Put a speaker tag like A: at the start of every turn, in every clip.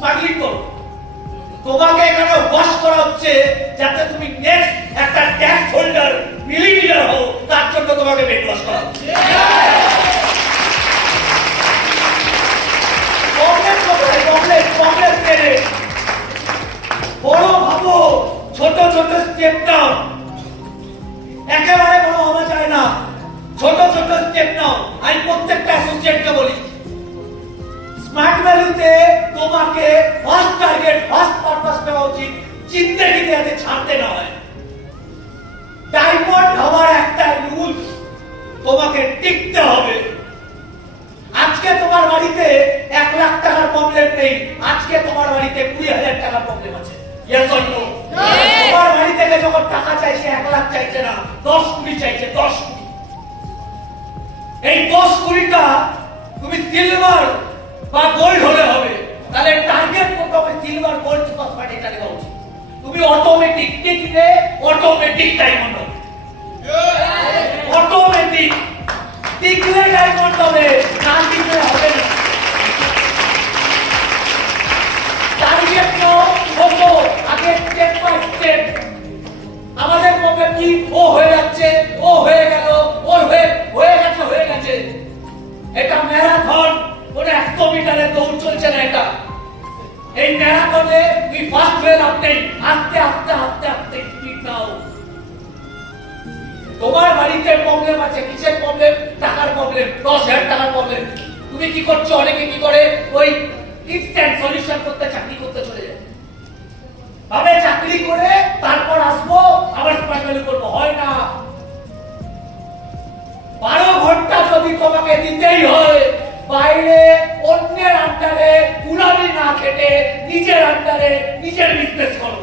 A: Smuggling করো। তোমাকে এখানে ওয়াশ করা হচ্ছে যাতে তুমি নেক্সট একটা ট্যাক্স হোল্ডার মিলিমিটার হও, তার জন্য তোমাকে ব্রেন ওয়াশ করা প্রবলেম কোথায়? প্রবলেম কেড়ে বড় ভাবো, ছোট ছোট স্টেপ নাও জিন্দেগিতে যাতে ছাড়তে না হয় ডায়মন্ড হওয়ার একটা রুল তোমাকে টিকতে হবে। আজকে তোমার বাড়িতে এক লাখ টাকার প্রবলেম নেই। আজকে তোমার বাড়িতে কুড়ি হাজার টাকার প্রবলেম আছে? তোমার বাড়ি থেকে যখন টাকা চাইছে এক লাখ চাইছে না দশ কুড়ি চাইছে দশ কুড়ি। এই দশ কুড়িটা তুমি সিলভার বা গোল্ড হলে হবে। তাহলে অটোমেটিক টিকলে অটোমেটিক ডায়মন্ড হবে। অটোমেটিক টিকলে ডায়মন্ড হবে, না টিকলে হবে না। টার্গেট ছোট, আগে স্টেপ বাই স্টেপ আমাদের প্রবলেম কি ও হয়ে যাচ্ছে ও হয়ে গেল ওর হয়ে হয়ে গেছে হয়ে গেছে। এটা ম্যারাথন কোন একশো মিটারের দৌড় চলছে না এটা। এই ম্যারাথনে তুই ফার্স্ট হয়ে লাভ নেই আস্তে আস্তে আস্তে। তোমার বাড়িতে প্রবলেম আছে কিসের প্রবলেম টাকার প্রবলেম দশ হাজার টাকার প্রবলেম তুমি কি করছ? অনেকে কি করে? ওই ইনস্ট্যান্ট সলিউশন করতে চাকরি করতে চলে যায়। ভাবে চাকরি করে তারপর আসব আবার স্পাইরাল করব। হয় না। বারো ঘণ্টা যদি তোমাকে দিতেই হয় বাইরে অন্যের আন্ডারে গুলামি না খেটে নিজের আন্ডারে নিজের বিজনেস করো।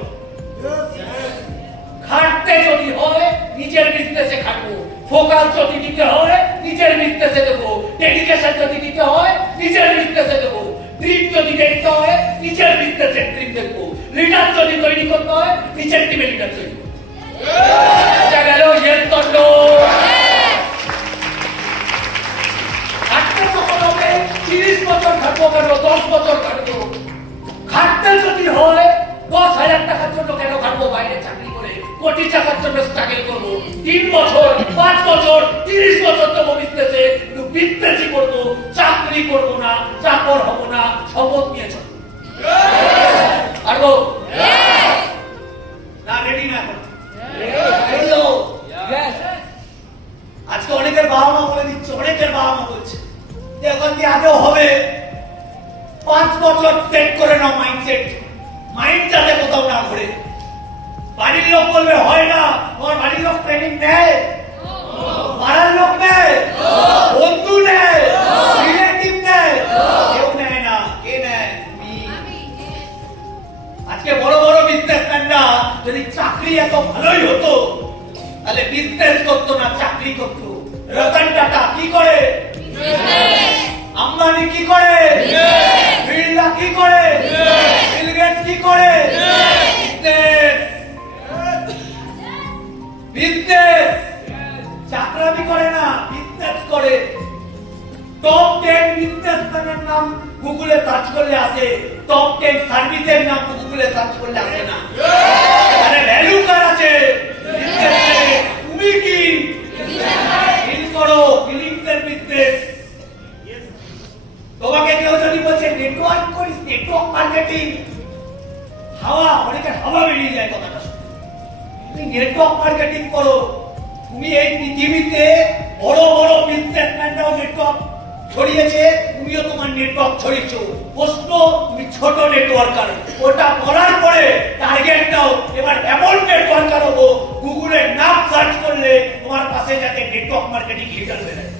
A: খাটতে যদি হয় নিজের বিজনেসে খাটবো। ফোকাস যদি দিতে হয় নিজের বিজনেসে দেবো। ডেডিকেশন যদি দিতে হয় নিজের বিজনেসে দেবো। ড্রিম যদি দেখতে হয় নিজের বিজনেসে ড্রিম দেখব। লিডার যদি তৈরি করতে হয় নিজের টিমে লিডার তৈরি করব। গেল জন্য স্ট্রাগল করব। তিন বছর, পাঁচ বছর, তিরিশ বছর তো করব, চাকরি করব না, চাকর হব না, শপথ না রেডি না? আজকে অনেকের বাবা মা বলে দিচ্ছে, অনেকের বাবা মা বলছে এখন দিয়ে আদৌ হবে? পাঁচ বছর সেট করে নাও মাইন্ডসেট মাইন্ড যাতে কোথাও না ঘুরে। বাড়ির লোক বলবে হয় না তোমার বাড়ির লোক ট্রেনিং নেয় পাড়ার লোক নেয় বন্ধু নেয়। রিলেটিভ নেয়। কেউ নেয় না। কে নেয়? আজকে বড় বড় বিজনেসম্যানরা যদি চাকরি এত ভালোই হতো তাহলে বিজনেস করতো না চাকরি করতো। রতন টাটা কি করে? আম্বানি কি করে? বিড়লা কি করে? বিল গেটস কি করে? বিজনেস করে। টপ টেন বিজনেসম্যানের নাম গুগলে সার্চ করলে আসে। টপ টেন সার্ভিসের নাম গুগলে সার্চ করলে আসে না। আরে ভ্যালু কার আছে। তুমি কি? ফিল করো ফিলিংস বিজনেস তোমাকে কেউ যদি বলছে নেটওয়ার্ক করিস নেটওয়ার্ক মার্কেটিং হাওয়া, অনেকের হাওয়া বেরিয়ে যায় কথাটা তুমি নেটওয়ার্ক মার্কেটিং করো। তুমি এই পৃথিবীতে বড় বড় বিজনেসম্যানরাও নেটওয়ার্ক ছড়িয়েছে, তুমিও তোমার নেটওয়ার্ক ছড়িয়েছ। প্রশ্ন, তুমি ছোট নেটওয়ার্কার ওটা করার পরে টার্গেটটাও এবার এমন নেটওয়ার্কার হব গুগলের নাম সার্চ করলে তোমার পাশে যাতে নেটওয়ার্ক মার্কেটিং লিডার বেরোয়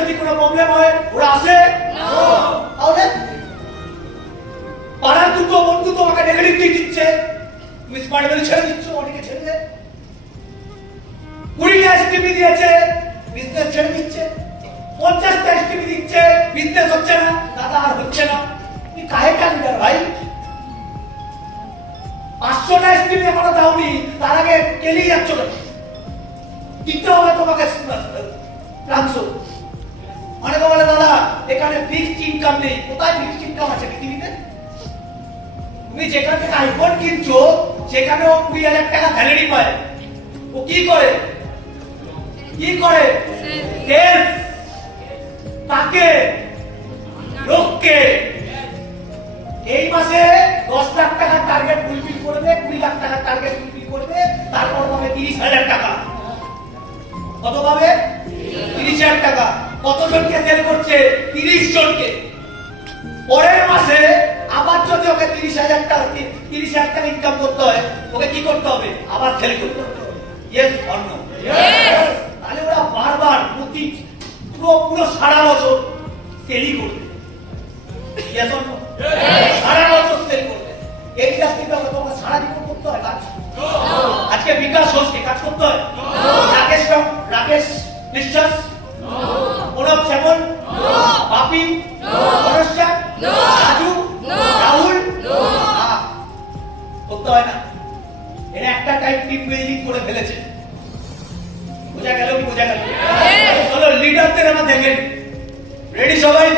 A: যদি কোনো প্রবলেম হয় ওরা আসে? তাহলে? বৃদ্ধি দিচ্ছে। তুমি স্মার্ট ছেড়ে দিচ্ছ অনেকে ছেড়ে দেয় কুড়িটা এসটিপি দিয়েছে বিজনেস ছেড়ে দিচ্ছে। পঞ্চাশটা এসটিপি দিচ্ছে বিজনেস হচ্ছে না দাদা আর হচ্ছে না। তুমি কাহে কাজ ভাই? পাঁচশোটা এসটিপি এখনও দাওনি তার আগে কেলিয়ে যাচ্ছ কেন দিতে হবে তোমাকে দাদা এখানে ফিক্সড ইনকাম নেই। কোথায় ফিক্সড ইনকাম আছে পৃথিবীতে? তুমি যেখান থেকে আইফোন কিনছো, সেখানে ও কুড়ি হাজার টাকা স্যালারি পায়। ও কি করে? কি করে? তাকে লোককে এই মাসে দশ লাখ টাকার টার্গেট ফুলফিল করবে, কুড়ি লাখ টাকার টার্গেট ফুলফিল করবে, তারপর পাবে তিরিশ হাজার টাকা। কত পাবে? তিরিশ হাজার টাকা। কতজনকে সেল করছে? তিরিশ জনকে। পরের মাসে আবার যদি ওকে তিরিশ হাজার টাকা তিরিশ হাজার টাকা ইনকাম করতে হয় ওকে কি করতে হবে? আবার সেল করতে হবে। ইয়েস অন্য তাহলে ওরা বারবার প্রতি পুরো পুরো সারা বছর সেলই করবে। ইয়েস অন্য সারা বছর সেল করবে। এই ইন্ডাস্ট্রিতে তোমাকে সারা জীবন করতে হয়? কাজ? আজকে বিকাশ ঘোষকে কাজ করতে হয়? রাকেশ রাকেশ বিশ্বাস? বাপি ভরসা রাজু? রাহুল? আহ, করতে হয় না। এরা একটা টাইপ টিম বিল্ডিং করে ফেলেছে। বোঝা গেল কি বোঝা গেল? চলো লিডারদের আমার দেখেন রেডি সবাই?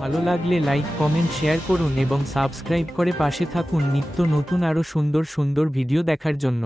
B: ভালো লাগলে লাইক কমেন্ট শেয়ার করুন এবং সাবস্ক্রাইব করে পাশে থাকুন নিত্য নতুন আরও সুন্দর সুন্দর ভিডিও দেখার জন্য।